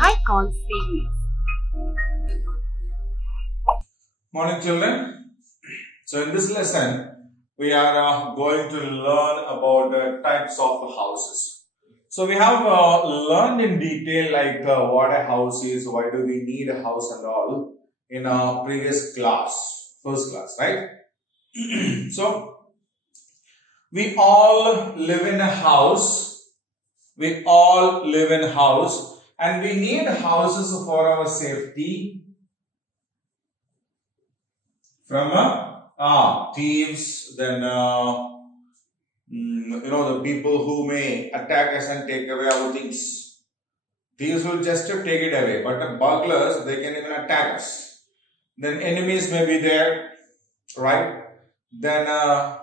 icon series. Morning children. So in this lesson we are going to learn about the types of houses. So we have learned in detail like what a house is, why do we need a house and all in our previous class, first class, right? So we all live in a house. We all live in a house and we need houses for our safety from thieves, then the people who may attack us and take away our things. Thieves will just take it away, but the burglars, they can even attack us. Then enemies may be there, right? Then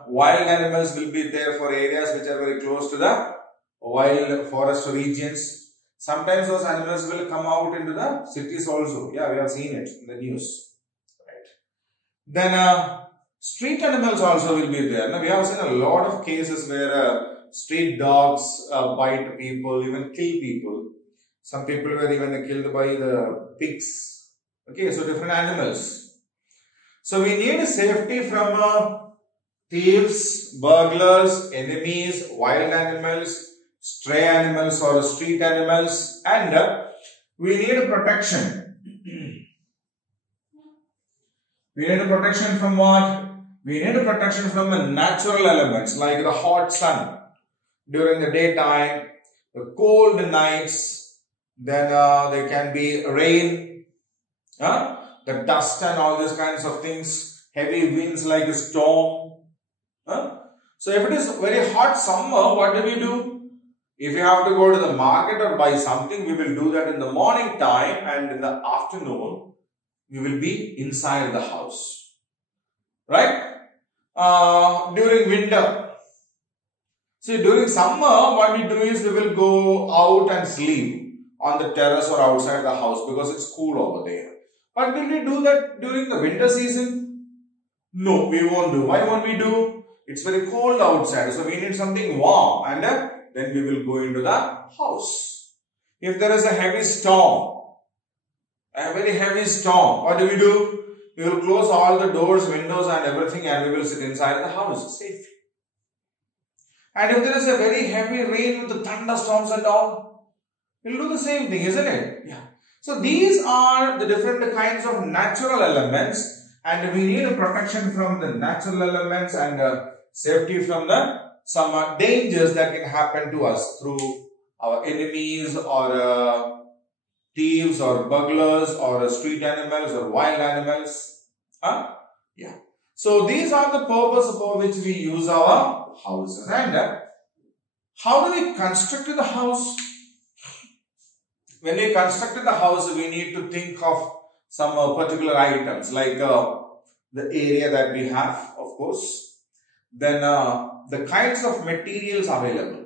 wild animals will be there for areas which are very close to the wild forest regions. Sometimes those animals will come out into the cities also. Yeah, we have seen it in the news. Right. Then street animals also will be there. Now, we have seen a lot of cases where street dogs bite people, even kill people. Some people were even killed by the pigs. Okay, so different animals. So we need safety from thieves, burglars, enemies, wild animals, stray animals or street animals, and we need protection. We need protection from what? We need protection from natural elements like the hot sun during the daytime, the cold nights, then there can be rain, the dust and all these kinds of things, heavy winds like a storm. So if it is very hot summer, what do? If you have to go to the market or buy something, we will do that in the morning time, and in the afternoon, we will be inside the house. Right? During winter. See, during summer, what we do is we will go out and sleep on the terrace or outside the house because it's cool over there. But will we do that during the winter season? No, we won't do. Why won't we do? It's very cold outside, so we need something warm, and then we will go into the house. If there is a heavy storm, a very heavy storm, what do? We will close all the doors, windows and everything, and we will sit inside the house safe. And if there is a very heavy rain with the thunderstorms and all, we will do the same thing, isn't it? Yeah. So these are the different kinds of natural elements, and we need a protection from the natural elements and safety from some dangers that can happen to us through our enemies or thieves or burglars or street animals or wild animals. Yeah. So these are the purpose for which we use our houses. And how do we construct the house? When we construct the house, we need to think of some particular items like the area that we have, of course. Then the kinds of materials available.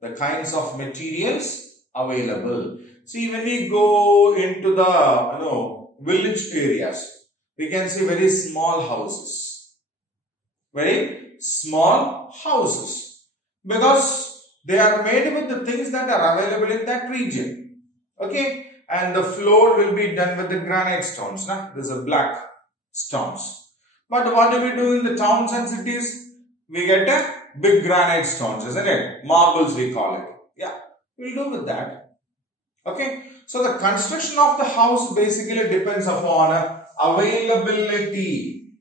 The kinds of materials available. See, when we go into the village areas, we can see very small houses. Very small houses. Because they are made with the things that are available in that region. Okay. And the floor will be done with the granite stones. These are black stones. But what do we do in the towns and cities? We get a big granite stones, isn't it? Marbles we call it. Yeah. We'll do with that. Okay. So the construction of the house basically depends upon availability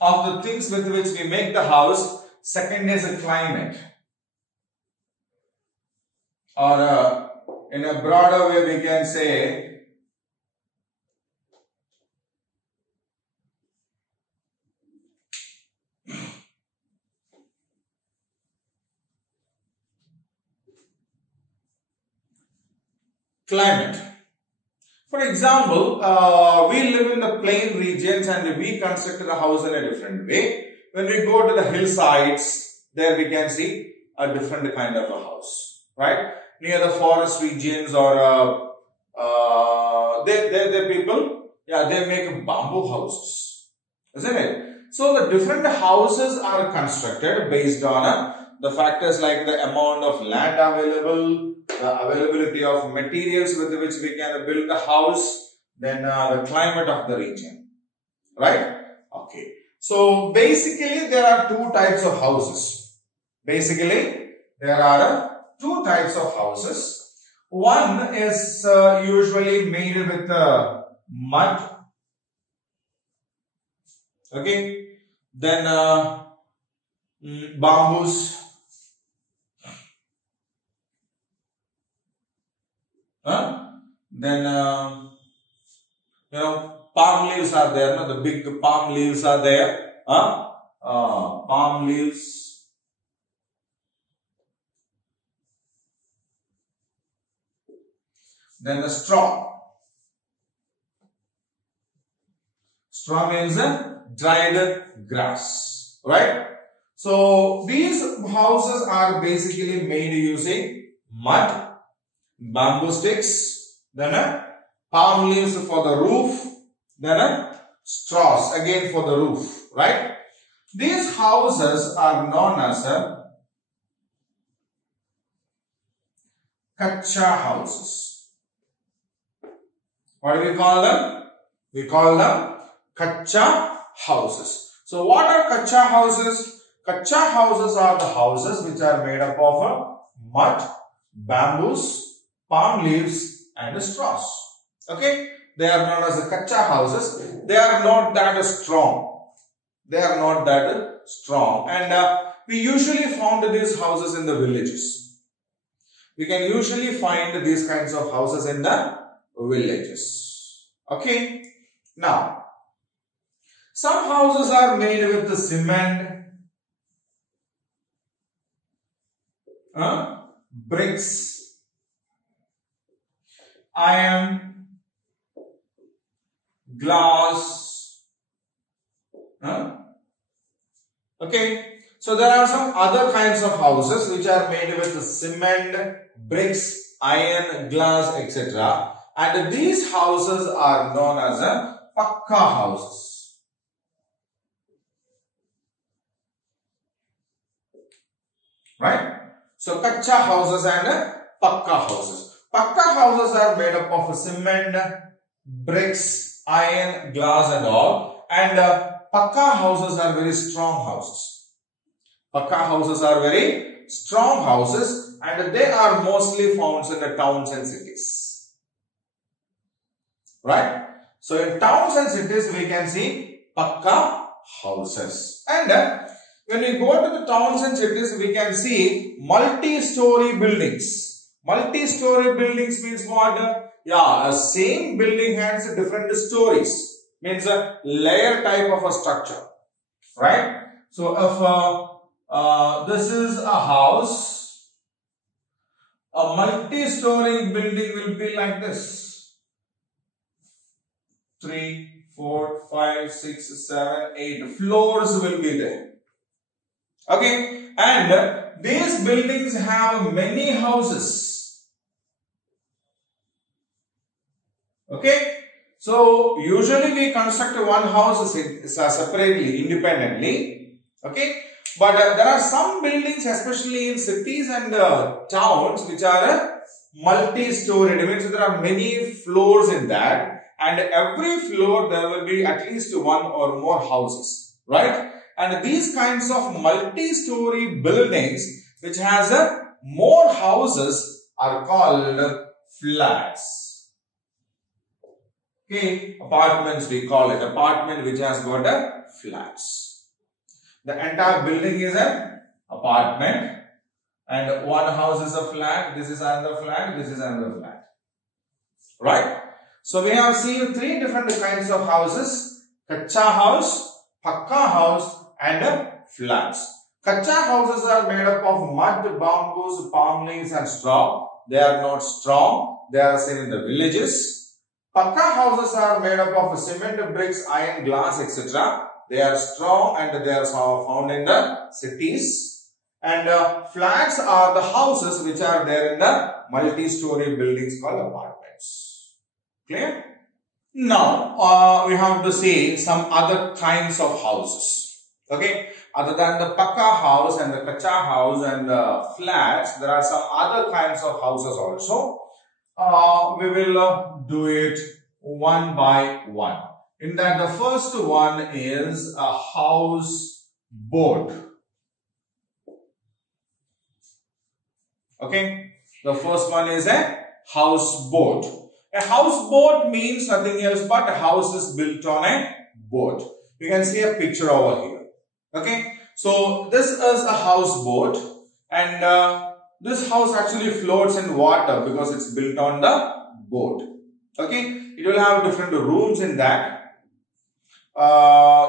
of the things with which we make the house. Second is a climate. Or in a broader way we can say climate. For example, we live in the plain regions and we construct the house in a different way. When we go to the hillsides, there we can see a different kind of a house, right? Near the forest regions or the people, yeah, they make bamboo houses, isn't it? So the different houses are constructed based on the factors like the amount of land available, the availability of materials with which we can build the house, then the climate of the region, right? Okay. So basically there are two types of houses. Basically there are two types of houses. One is usually made with mud. Okay. Then bamboos. Then palm leaves are there. No? The big palm leaves are there. Palm leaves. Then the straw. Straw means dried grass, right? So these houses are basically made using mud, bamboo sticks, then palm leaves for the roof, then straws again for the roof, right? These houses are known as kacha houses. What do we call them? We call them kacha houses. So what are kacha houses? Kacha houses are the houses which are made up of mud, bamboos, palm leaves and straws. Okay? They are known as the kacha houses. They are not that strong. They are not that strong. And we usually found these houses in the villages. We can usually find these kinds of houses in the villages. Okay? Now, some houses are made with the cement, bricks, iron, glass. Okay? So there are some other kinds of houses which are made with the cement, bricks, iron, glass, etc. And these houses are known as pakka houses. Right? So kacha houses and pakka houses. Pakka houses are made up of cement, bricks, iron, glass and all. And pakka houses are very strong houses. Pakka houses are very strong houses and they are mostly found in the towns and cities. Right? So in towns and cities we can see pakka houses. And when we go to the towns and cities we can see multi-story buildings. Multi-story buildings means what? Yeah, a same building has different stories. Means a layer type of a structure. Right? So if this is a house, a multi-story building will be like this. 3, 4, 5, 6, 7, 8 floors will be there. Okay, and these buildings have many houses. Okay, so usually we construct one house separately, independently. Okay, but there are some buildings, especially in cities and towns, which are multi-storied. It means there are many floors in that. And every floor there will be at least one or more houses, right? And these kinds of multi-story buildings which has more houses are called flats. Okay, apartments we call it. Apartment which has got flats. The entire building is an apartment and one house is a flat, this is another flat, this is another flat. Right? So we have seen 3 different kinds of houses: kacha house, pakka house and flats. Kacha houses are made up of mud, bamboos, palm leaves and straw. They are not strong. They are seen in the villages. Pakka houses are made up of cement, bricks, iron, glass, etc. They are strong and they are found in the cities. And flats are the houses which are there in the multi-story buildings called apartments. Clear? Now, we have to see some other kinds of houses. Okay? Other than the Pakka house and the Kacha house and the flats, there are some other kinds of houses also. We will do it one by one. In that, the first one is a houseboat. Okay, the first one is a houseboat. A houseboat means nothing else but a house is built on a boat. You can see a picture over here. Okay, so this is a houseboat, and this house actually floats in water because it's built on the boat. Okay, it will have different rooms in that.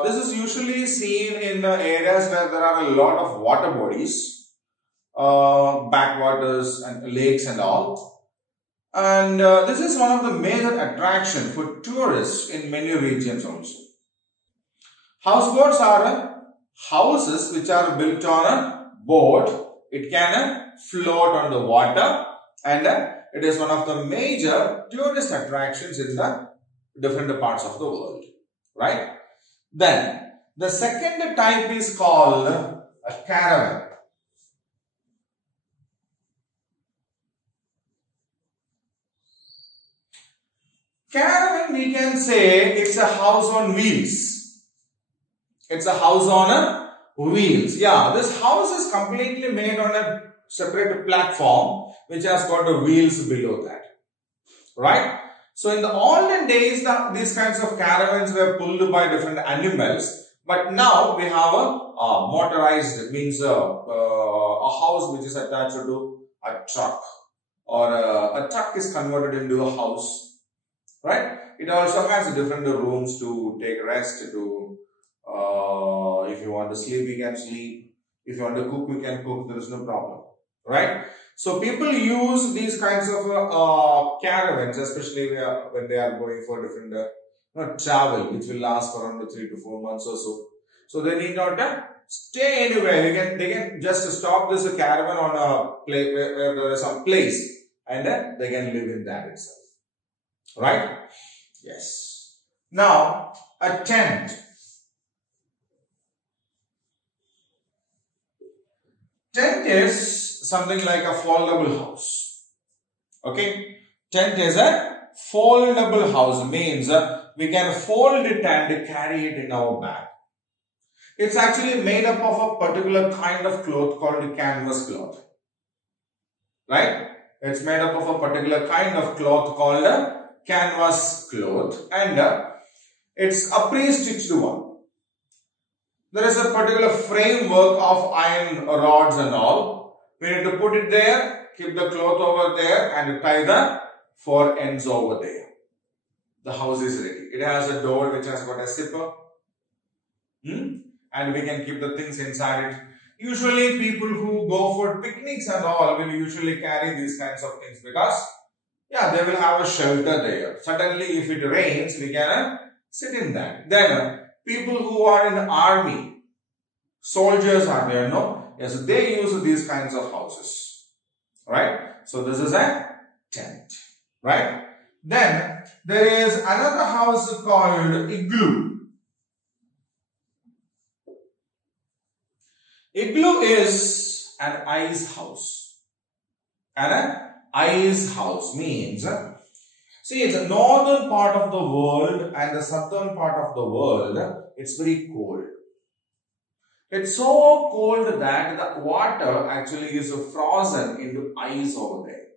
This is usually seen in areas where there are a lot of water bodies, backwaters and lakes and all. And this is one of the major attractions for tourists in many regions also. Houseboats are houses which are built on a boat. It can float on the water, and it is one of the major tourist attractions in the different parts of the world. Right? Then, the second type is called a caravan. Caravan, we can say it's a house on wheels. It's a house on wheels. Yeah, this house is completely made on a separate platform which has got the wheels below that. Right? So in the olden days, these kinds of caravans were pulled by different animals. But now we have a motorized, means a house which is attached to a truck, or a truck is converted into a house. Right? It also has different rooms to take rest, to if you want to sleep, we can sleep. If you want to cook, we can cook. There is no problem. Right? So people use these kinds of caravans, especially when they are going for different travel, which will last for around 3 to 4 months or so. So they need not stay anywhere. They can just stop this caravan on a place where there is some place, and they can live in that itself. Right? Yes. Now, a tent. Tent is something like a foldable house. Okay? Tent is a foldable house, means we can fold it and carry it in our bag. It's actually made up of a particular kind of cloth called canvas cloth. Right? It's made up of a particular kind of cloth called canvas cloth, and it's a pre-stitched one. There is a particular framework of iron rods and all. We need to put it there, keep the cloth over there, and tie the 4 ends over there. The house is ready. It has a door which has got a zipper, and we can keep the things inside it. Usually people who go for picnics and all will usually carry these kinds of things because, yeah, they will have a shelter there. Suddenly if it rains, we can sit in that. Then people who are in the army, soldiers are there, no? Yes, they use these kinds of houses. Right? So this is a tent. Right? Then there is another house called igloo. Igloo is an ice house. An ice house means, see, it's the northern part of the world and the southern part of the world, it's very cold. It's so cold that the water actually is frozen into ice over there.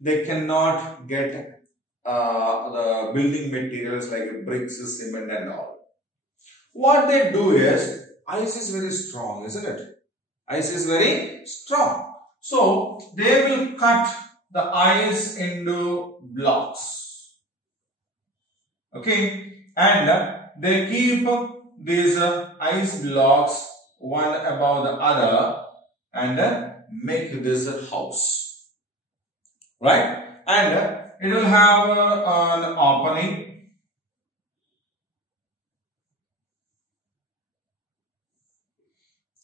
They cannot get the building materials like bricks, cement and all. What they do is, ice is very strong, isn't it? Ice is very strong. So, they will cut the ice into blocks. Okay? And they keep these ice blocks one above the other and make this house. Right? And it will have an opening.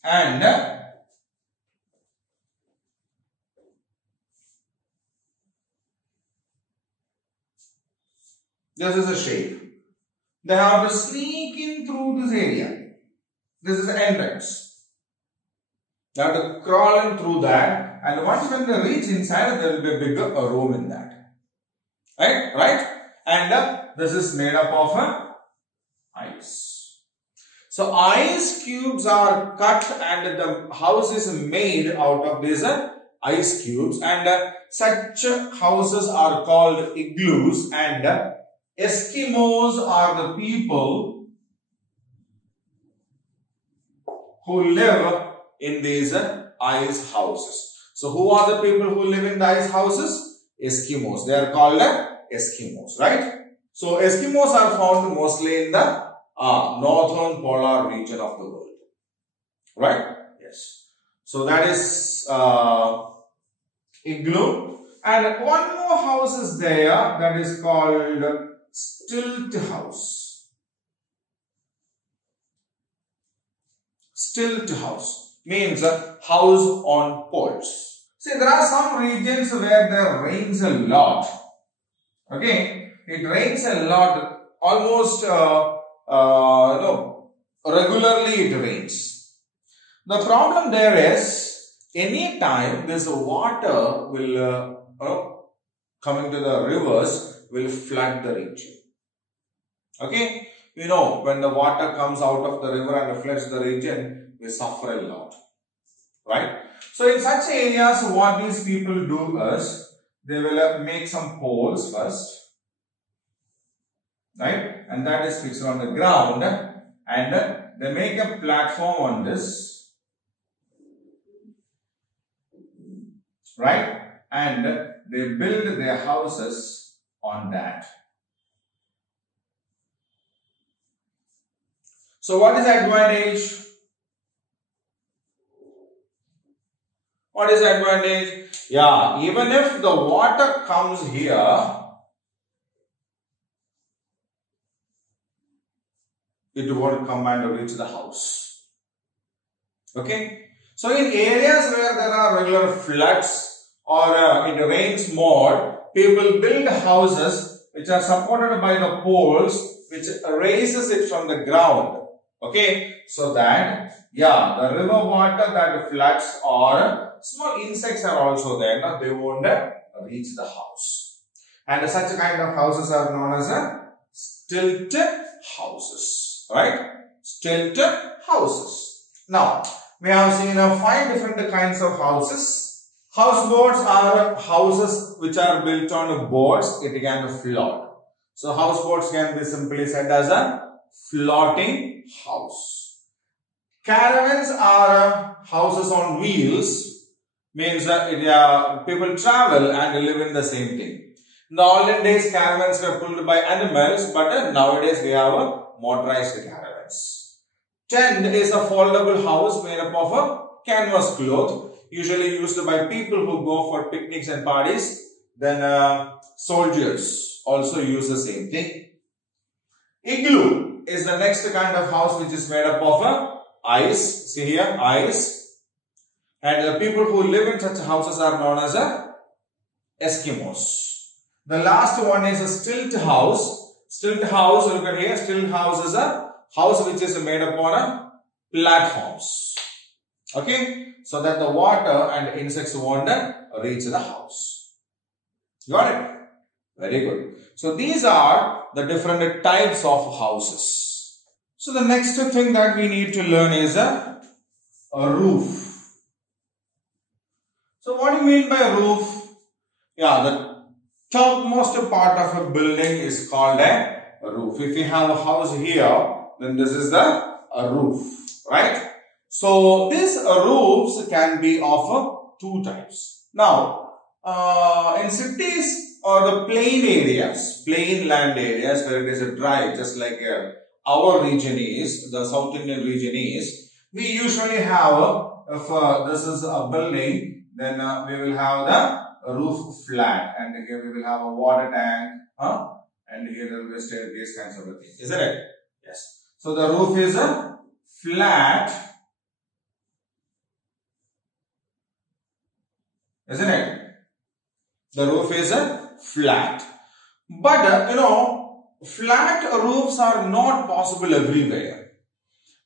And this is a shape. They have to sneak in through this area. This is the entrance. You have to crawl in through that, and once when they reach inside, there will be a bigger room in that. Right? And this is made up of ice. So ice cubes are cut, and the house is made out of these ice cubes, and such houses are called igloos, and Eskimos are the people who live in these ice houses. So who are the people who live in the ice houses? Eskimos. They are called Eskimos, right? So Eskimos are found mostly in the northern polar region of the world, right? Yes. So that is igloo, and one more house is there, that is called stilt house. Stilt house means a house on poles. See, there are some regions where there rains a lot. Okay, it rains a lot, almost regularly it rains. The problem there is, any time this water will coming to the rivers will flood the region. Okay, when the water comes out of the river and floods the region, we suffer a lot, right? So in such areas, what these people do is, they will make some poles first, right? And that is fixed on the ground, and they make a platform on this, right? And they build their houses on that. So what is the advantage? What is the advantage? Yeah, even if the water comes here, it won't come and reach the house. Okay. So in areas where there are regular floods or it rains more, people build houses which are supported by the poles, which raises it from the ground. Okay, so that, yeah, the river water that floods or small insects are also there, now they won't reach the house. And such kind of houses are known as stilt houses, right? Stilt houses. Now, we have seen 5 different kinds of houses. Houseboats are houses which are built on boards, it can float. So houseboats can be simply said as a floating house. Caravans are houses on wheels, means people travel and live in the same thing. In the olden days, caravans were pulled by animals, but nowadays we have motorized caravans. Tent is a foldable house made up of a canvas cloth, usually used by people who go for picnics and parties. Then soldiers also use the same thing. Igloo is the next kind of house which is made up of ice. See here, ice. And the people who live in such houses are known as Eskimos. The last one is a stilt house. Stilt house, look at here, stilt house is a house which is made upon platforms. Okay, so that the water and insects won't reach the house. Got it? Very good. So these are the different types of houses. So the next thing that we need to learn is a roof. So what do you mean by roof? Yeah, the topmost part of a building is called a roof. If you have a house here, then this is the roof, right? So these roofs can be of 2 types. Now, in cities or the plain areas, plain land areas where it is a dry, just like our region is, the South Indian region is, we usually have, if this is a building, then we will have the roof flat, and here we will have a water tank, and here there will be staircase kinds of a thing, isn't it? Yes. So the roof is a flat, isn't it? The roof is a flat. But flat roofs are not possible everywhere.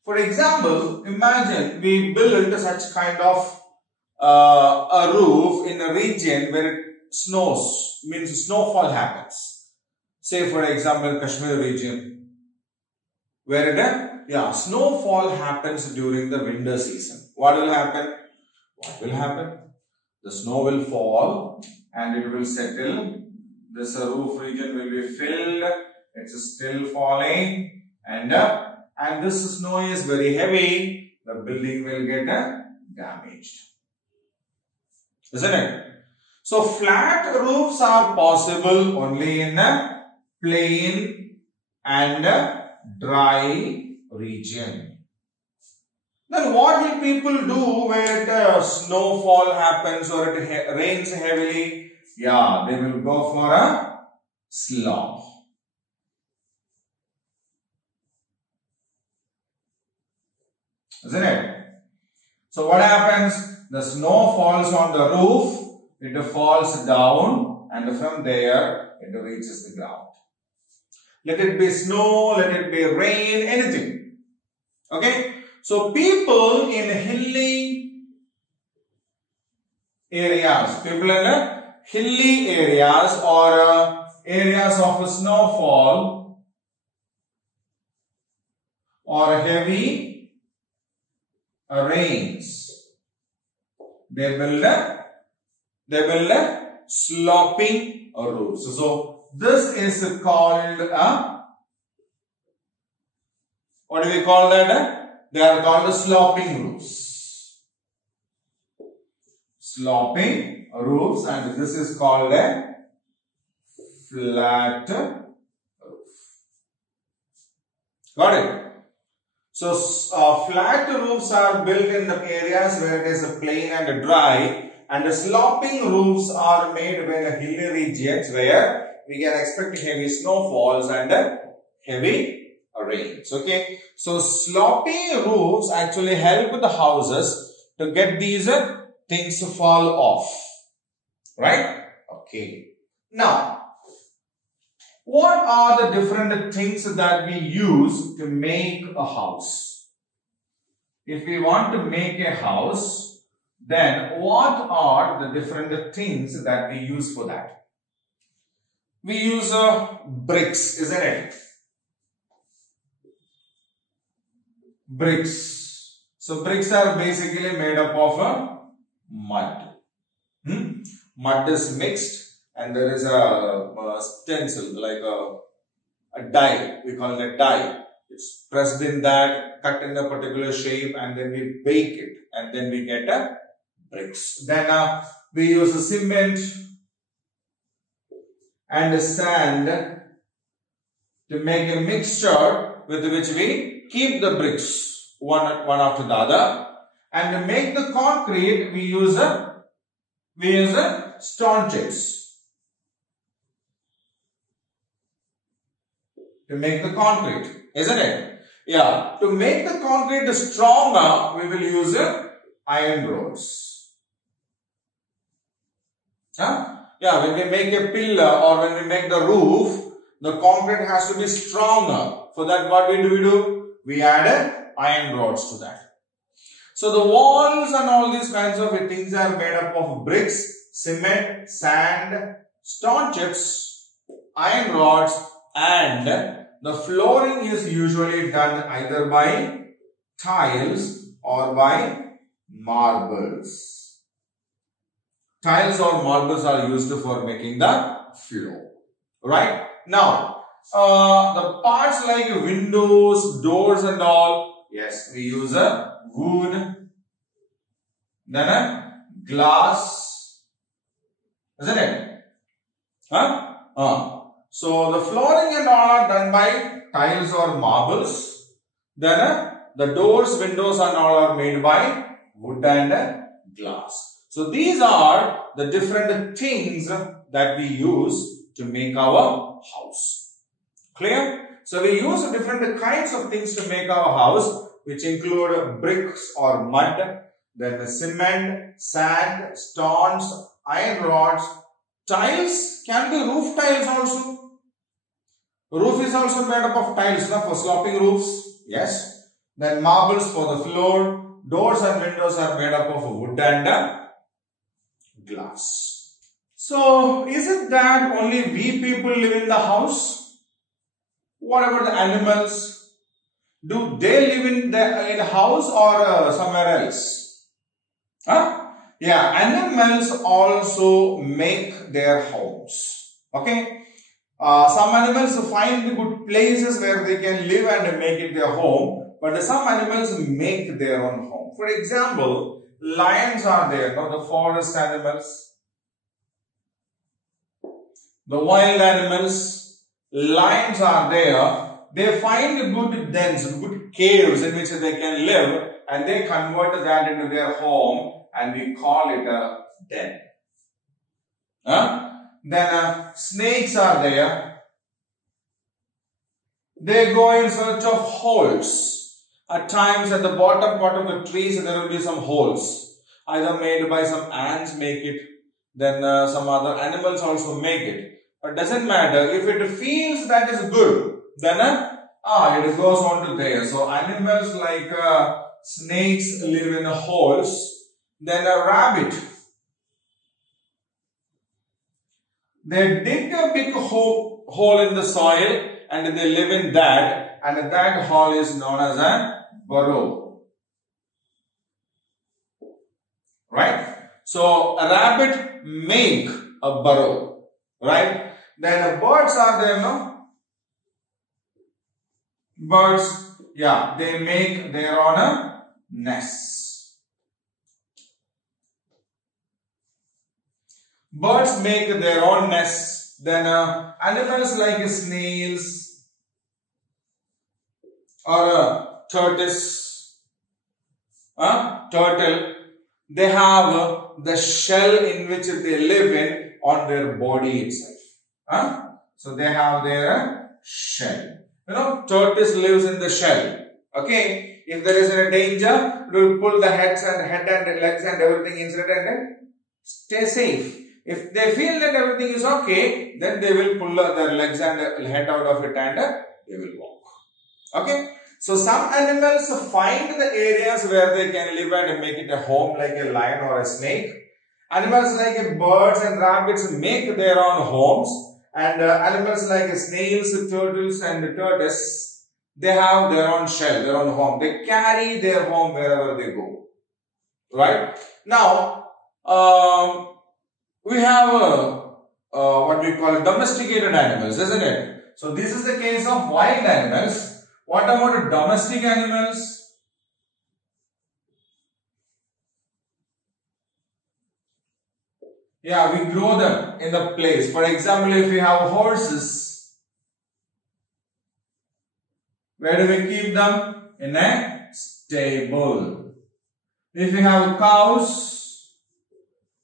For example, imagine we build such kind of a roof in a region where it snows, means snowfall happens. Say for example, Kashmir region, where snowfall happens during the winter season. What will happen? What will happen? The snow will fall and it will settle. This roof region will be filled. It's still falling, and this snow is very heavy. The building will get damaged, isn't it? So flat roofs are possible only in a plain and dry region. Then what will people do where snowfall happens or it rains heavily? Yeah, they will go for a slope. Isn't it? So what happens? The snow falls on the roof, it falls down, and from there it reaches the ground. Let it be snow, let it be rain, anything. Okay? So people in hilly areas, or areas of snowfall or heavy rains, they build sloping roofs. So this is called what do we call that? They are called sloping roofs. Sloping roofs, and this is called a flat roof. Got it? So flat roofs are built in the areas where it is plain and dry, and the sloping roofs are made when the hilly regions where we can expect heavy snowfalls and heavy rains. Okay, so sloping roofs actually help the houses to get these things to fall off, right? Okay, now what are the different things that we use to make a house? If we want to make a house, then what are the different things that we use for that? We use bricks, isn't it? Bricks. So bricks are basically made up of mud. Mud is mixed, and there is a stencil, like a die. We call it die. It's pressed in that, cut in a particular shape, and then we bake it, and then we get bricks. Then we use a cement and sand to make a mixture with which we keep the bricks one after the other. And to make the concrete, we use stone chips to make the concrete, isn't it? Yeah. To make the concrete stronger, we will use iron rods. Yeah, when we make a pillar or when we make the roof, the concrete has to be stronger. For that, what do? We add iron rods to that. So the walls and all these kinds of things are made up of bricks, cement, sand, stone chips, iron rods, and the flooring is usually done either by tiles or by marbles. Tiles or marbles are used for making the floor. Right? Now, the parts like windows, doors and all, yes, we use a wood, then a glass, isn't it? So the flooring and all are done by tiles or marbles. Then the doors, windows and all are made by wood and glass. So these are the different things that we use to make our house. Clear? So we use different kinds of things to make our house, which include bricks or mud, then cement, sand, stones, iron rods. Tiles can be roof tiles also. Roof is also made up of tiles for sloping roofs. Yes. Then marbles for the floor. Doors and windows are made up of wood and glass. So, is it that only we people live in the house? What about the animals? Do they live in the house or somewhere else? Huh? Yeah, animals also make their homes. Okay. Some animals find good places where they can live and make it their home. But some animals make their own home. For example, lions are there, the forest animals. The wild animals, lions are there. They find good dens, good caves in which they can live, and they convert that into their home, and we call it a den. Then snakes are there. They go in search of holes. At times at the bottom part of the trees there will be some holes, either made by some ants make it, then some other animals also make it. But doesn't matter, if it feels that is good, then it goes on to there. So animals like snakes live in holes. Then a rabbit, they dig a big hole in the soil and they live in that, and that hole is known as a burrow. Right? So a rabbit make a burrow. Right? Then birds are there, no? Birds, yeah, they make their own nests. Birds make their own nests. Then animals like snails or tortoise, turtle, they have the shell in which they live in on their body itself. So they have their shell. Tortoise lives in the shell. Okay, if there is a danger, it will pull the head and legs and everything inside and stay safe. If they feel that everything is okay, then they will pull their legs and head out of it and they will walk. Okay. So some animals find the areas where they can live and make it a home, like a lion or a snake. Animals like birds and rabbits make their own homes. And animals like snails, turtles and tortoises, they have their own shell, their own home. They carry their home wherever they go. Right? Now, we have what we call domesticated animals, isn't it? So this is the case of wild animals. What about domestic animals? Yeah, we grow them in the place. For example, if we have horses, where do we keep them? In a stable. If we have cows,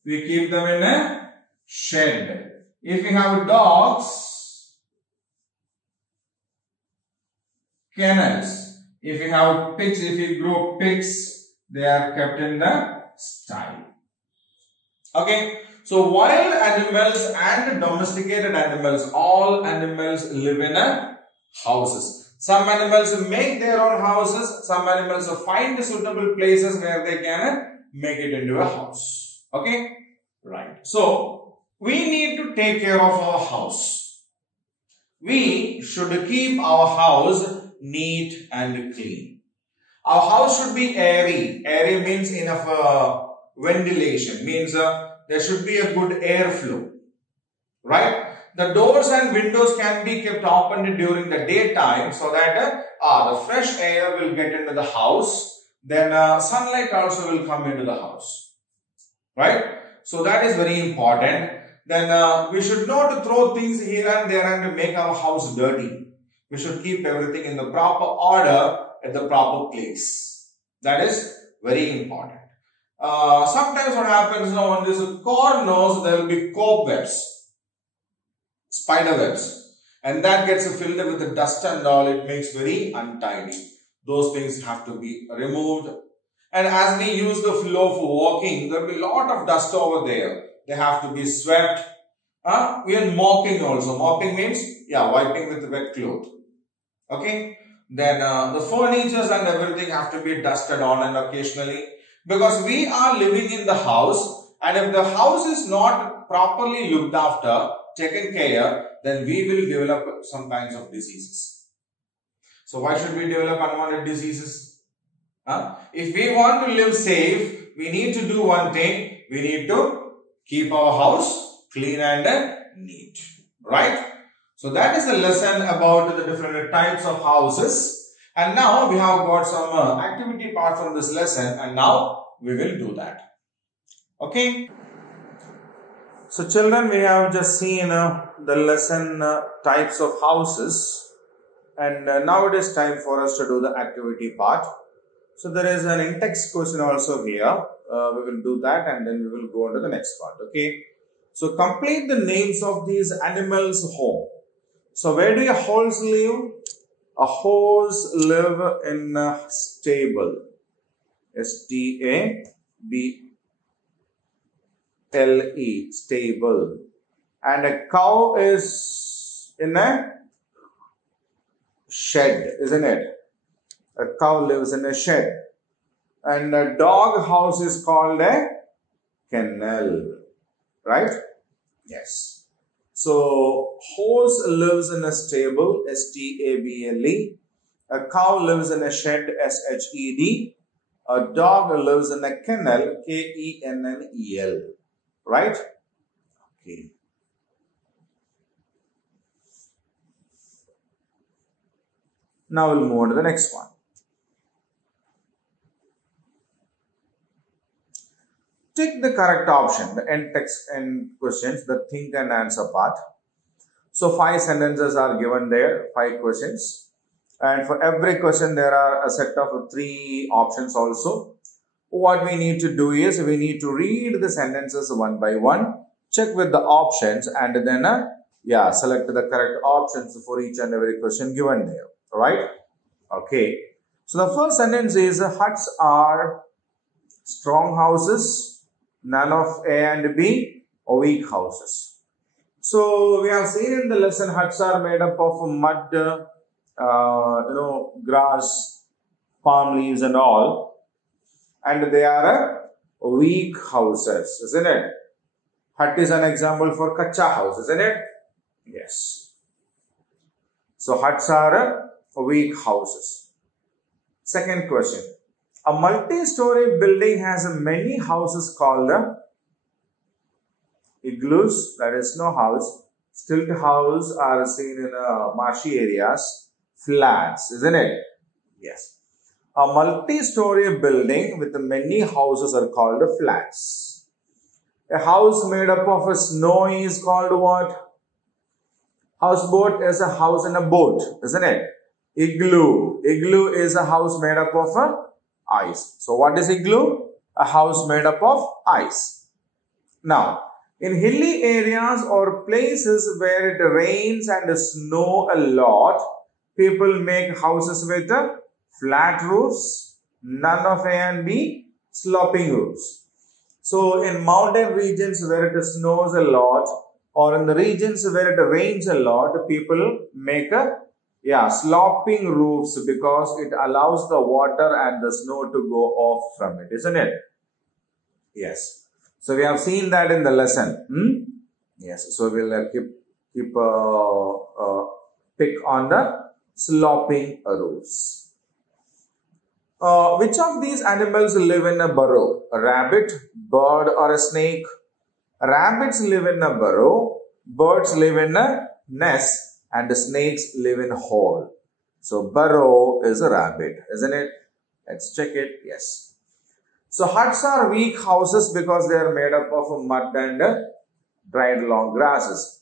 we keep them in a shed. If we have dogs, kennels. If we have pigs, if we grow pigs, they are kept in the stall. Okay. So wild animals and domesticated animals, all animals live in houses. Some animals make their own houses. Some animals find suitable places where they can make it into a house. Okay. Right. So we need to take care of our house. We should keep our house neat and clean. Our house should be airy. Airy means enough ventilation. Means there should be a good airflow. Right? The doors and windows can be kept open during the daytime so that the fresh air will get into the house. Then sunlight also will come into the house. Right? So that is very important. Then we should not throw things here and there and make our house dirty. We should keep everything in the proper order at the proper place. That is very important. Sometimes what happens now on this corners, there will be cobwebs, spider webs, and that gets filled with the dust and all. It makes very untidy. Those things have to be removed. And as we use the floor for walking, there will be a lot of dust over there. They have to be swept. Even mopping also. Mopping means, wiping with wet cloth. Okay. Then the furnitures and everything have to be dusted on and occasionally, because we are living in the house, and if the house is not properly looked after, taken care, then we will develop some kinds of diseases. So why should we develop unwanted diseases? If we want to live safe, we need to do one thing. We need to keep our house clean and neat. Right? So that is the lesson about the different types of houses. And now we have got some activity part from this lesson, and now we will do that. Okay? So children, we have just seen the lesson types of houses, and now it is time for us to do the activity part. So there is an in-text question also here. We will do that and then we will go on to the next part. Okay? So complete the names of these animals' home. So where do a horse live? A horse live in a stable. S-T-A-B-L-E, stable. And a cow is in a shed, isn't it? A cow lives in a shed. And a dog house is called a kennel. Right? Yes. So, horse lives in a stable, S-T-A-B-L-E. A cow lives in a shed, S-H-E-D. A dog lives in a kennel, K-E-N-N-E-L. Right? Okay. Now we'll move on to the next one. Take the correct option, the end text and questions, the think and answer part. So 5 sentences are given there, 5 questions. And for every question, there are a set of 3 options also. What we need to do is, we need to read the sentences one by one, check with the options, and then select the correct options for each and every question given there. Alright? Okay. So the first sentence is, huts are strong houses. None of A and B or weak houses. So we have seen in the lesson, huts are made up of mud, grass, palm leaves and all. And they are weak houses, isn't it? Hut is an example for kacha house, isn't it? Yes. So huts are weak houses. Second question. A multi-story building has many houses called igloos, that is snow house. Stilt house are seen in marshy areas. Flats, isn't it? Yes. A multi-story building with many houses are called flats. A house made up of snow is called what? Houseboat is a house in a boat, isn't it? Igloo. Igloo is a house made up of ice. So what is igloo? A house made up of ice. Now, in hilly areas or places where it rains and snow a lot, people make houses with flat roofs, none of A and B, sloping roofs. So in mountain regions where it snows a lot, or in the regions where it rains a lot, people make sloping roofs, because it allows the water and the snow to go off from it, isn't it? Yes. So we have seen that in the lesson. Yes. So we'll pick on the sloping roofs. Which of these animals live in a burrow? A rabbit, bird, or a snake? Rabbits live in a burrow, birds live in a nest, and the snakes live in a hole. So burrow is a rabbit, isn't it? Let's check it. Yes. So huts are weak houses because they are made up of mud and dried long grasses.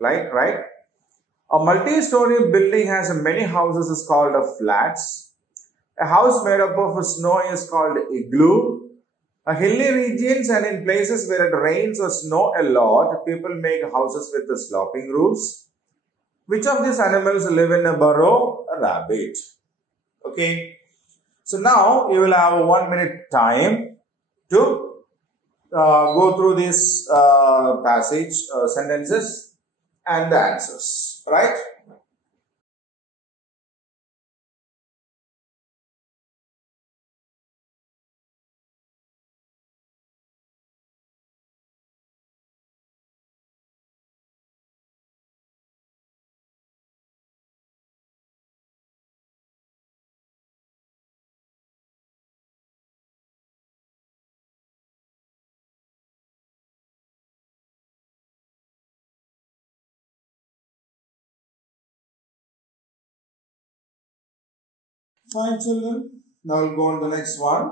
Right? A multi-story building has many houses is called flats. A house made up of snow is called igloo. A hilly regions and in places where it rains or snow a lot, people make houses with the sloping roofs. Which of these animals live in a burrow? A rabbit. Okay. So now you will have a 1 minute time to go through this passage, sentences and the answers. Right? Fine, children. Now we'll go on to the next one.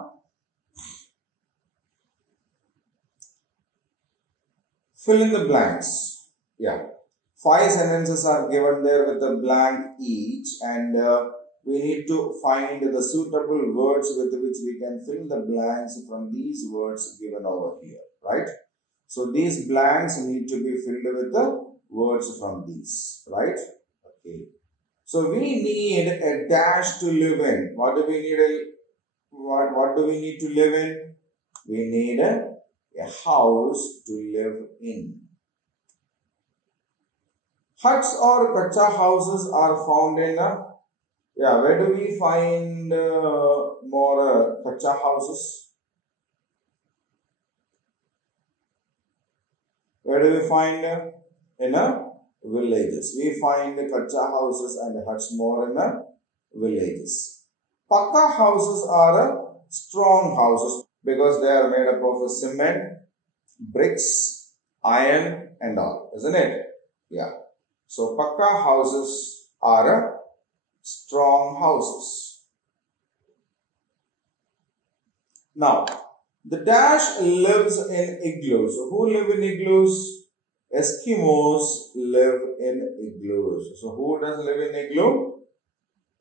Fill in the blanks. Yeah. 5 sentences are given there with a blank each, and we need to find the suitable words with which we can fill the blanks from these words given over here, right? So these blanks need to be filled with the words from these, right? Okay. So we need a dash to live in. What do we need? What do we need to live in? We need a house to live in. Huts or kacha houses are found in where do we find more kacha houses? Where do we find in villages? We find kacha houses and huts more in villages. Pakka houses are strong houses because they are made up of cement, bricks, iron and all, isn't it? Yeah. So pakka houses are strong houses. Now, the dash lives in igloos. So who live in igloos? Eskimos live in igloos. So who does live in igloo?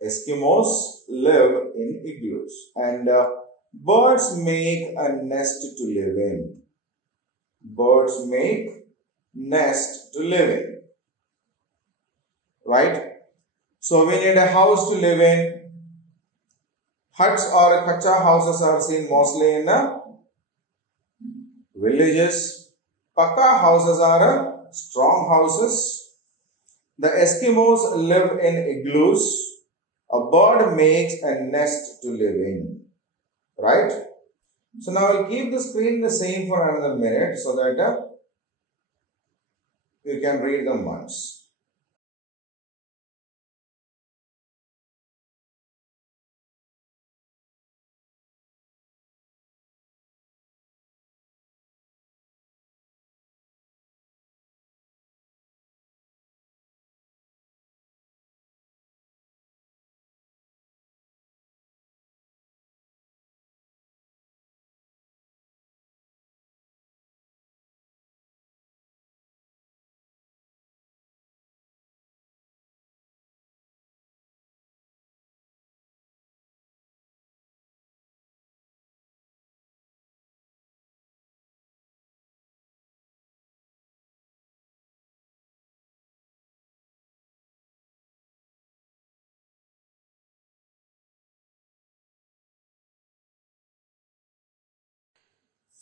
Eskimos live in igloos. And birds make a nest to live in. Birds make nest to live in. Right? So we need a house to live in. Huts or kacha houses are seen mostly in villages. Pakka houses are strong houses. The Eskimos live in igloos. A bird makes a nest to live in. Right? So now I'll keep the screen the same for another minute so that you can read them once.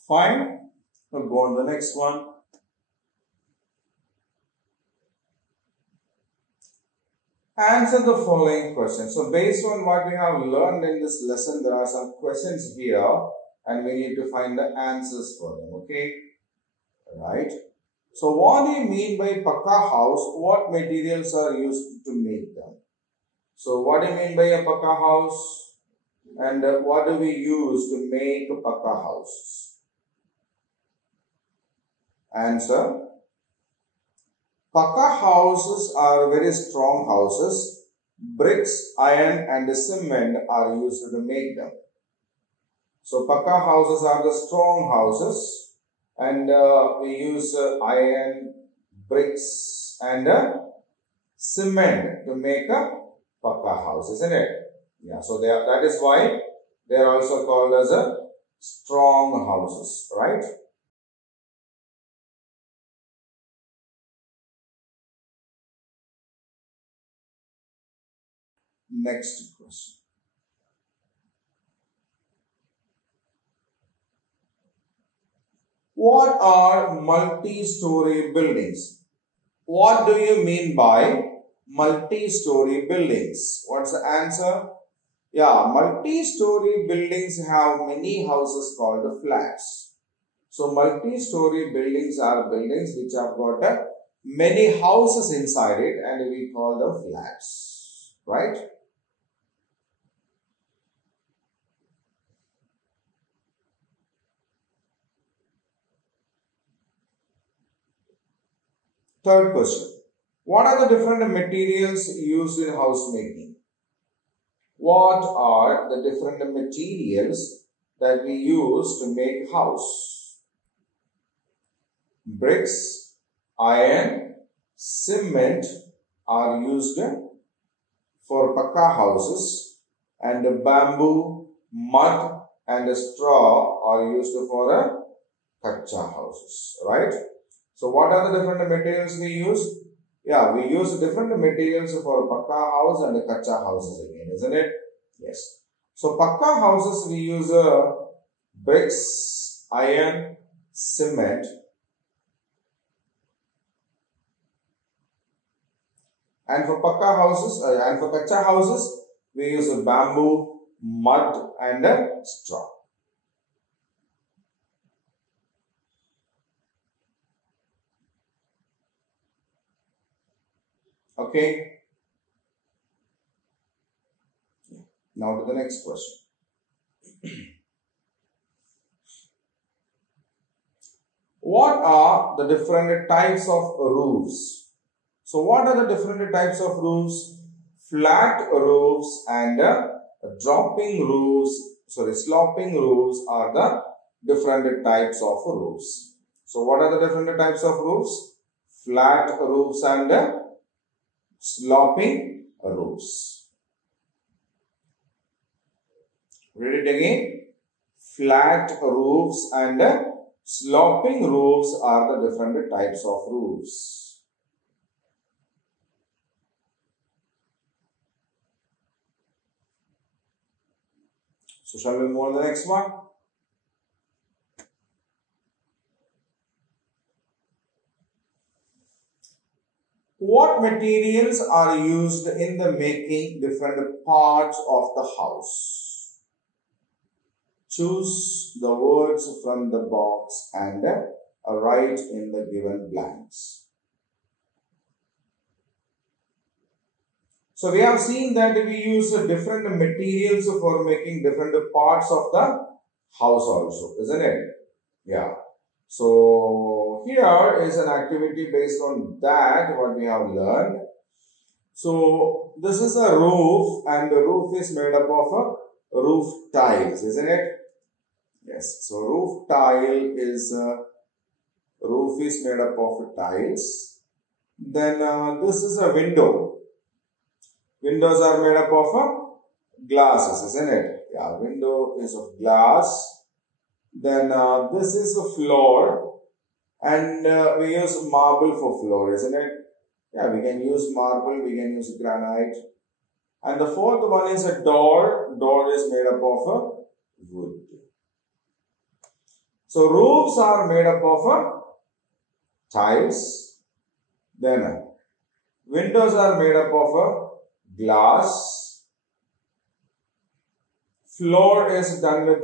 Fine. We'll go on to the next one. Answer the following questions. So based on what we have learned in this lesson, there are some questions here and we need to find the answers for them. Okay. Right. So what do you mean by pakka house? What materials are used to make them? So what do you mean by a pakka house? And what do we use to make a pakka house? Answer. Pakka houses are very strong houses. Bricks, iron and cement are used to make them. So pakka houses are the strong houses and we use iron, bricks and cement to make a pakka house, isn't it? Yeah, so that is why they are also called as a strong houses, right? Next question. What are multi-story buildings? What do you mean by multi-story buildings? What's the answer? Yeah, multi-story buildings have many houses called flats. So multi-story buildings are buildings which have got many houses inside it and we call them flats, right? Third question. What are the different materials used in house making? what are the different materials that we use to make house? Bricks, iron, cement are used for pakka houses, and bamboo, mud and straw are used for kacha houses, right? So what are the different materials we use? Yeah, we use different materials for pakka house and kacha houses again, isn't it? Yes. So pakka houses we use bricks, iron, cement. And for pakka houses and for kacha houses, we use bamboo, mud and straw. Okay. Now to the next question. What are the different types of roofs? So what are the different types of roofs? Flat roofs and sloping roofs are the different types of roofs. So what are the different types of roofs? Flat roofs and sloping roofs. Read it again. Flat roofs and sloping roofs are the different types of roofs. So shall we move on to the next one? What materials are used in the making different parts of the house? Choose the words from the box and write in the given blanks. So we have seen that we use different materials for making different parts of the house also, isn't it? Yeah. So here is an activity based on that what we have learned. So this is a roof and the roof is made up of roof tiles, isn't it? Yes. So roof is made up of tiles. Then this is a window. Windows are made up of glasses, isn't it? Yeah, window is of glass. Then this is a floor, and we use marble for floor, isn't it? Yeah, we can use marble, we can use granite. And the fourth one is a door. Door is made up of wood. So roofs are made up of tiles. Then windows are made up of glass. Floor is done with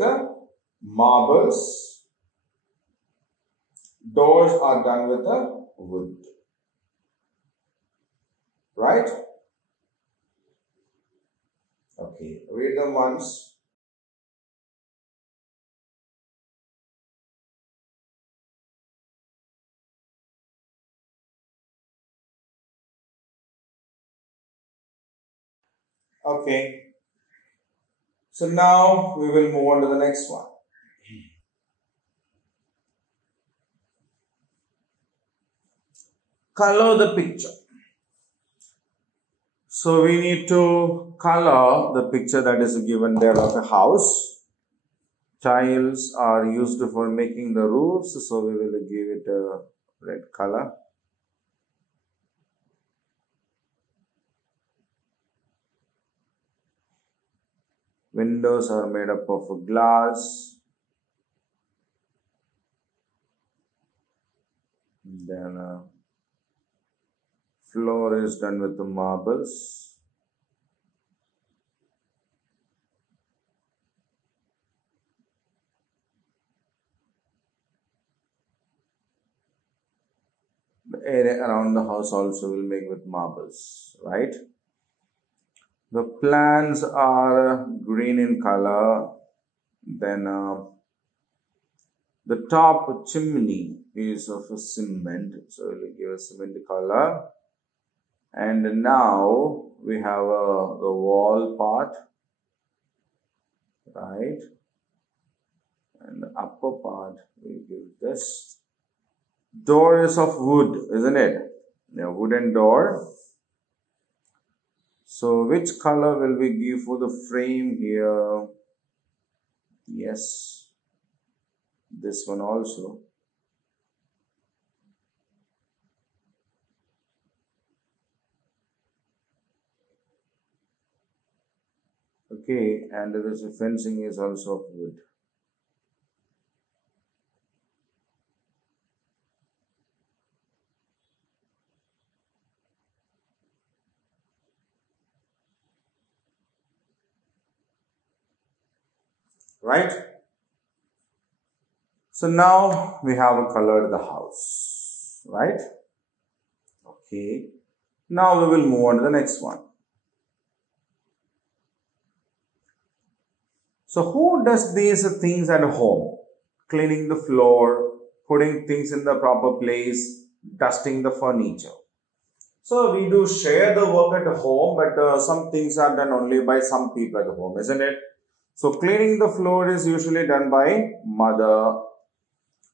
marbles. Doors are done with wood. Right? Okay, read them once. Okay. So now we will move on to the next one. Color the picture. So we need to color the picture that is given there of a house. Tiles are used for making the roofs, so we will give it a red color. Windows are made up of glass. Then floor is done with the marbles. The area around the house also will make with marbles, right? The plants are green in color. Then the top chimney is of a cement, so we will give a cement color. And now we have the wall part. right? And the upper part we give this. Door is of wood, isn't it? A wooden door. So which color will we give for the frame here? Yes, this one also. Okay, and this fencing is also of wood. Right? So now we have colored the house, right? Okay. Now we will move on to the next one. So who does these things at home? Cleaning the floor, putting things in the proper place, dusting the furniture. So we do share the work at home, but some things are done only by some people at home, isn't it? So cleaning the floor is usually done by mother.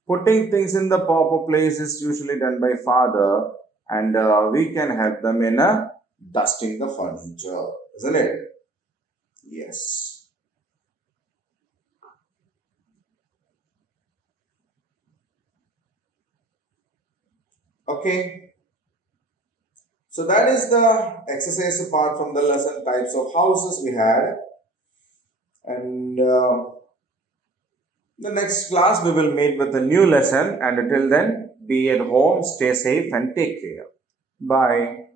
Putting things in the proper place is usually done by father, and we can help them in dusting the furniture, isn't it? Yes. Okay. So that is the exercise apart from the lesson types of houses we had. And the next class we will meet with a new lesson, and until then, be at home, stay safe and take care. Bye.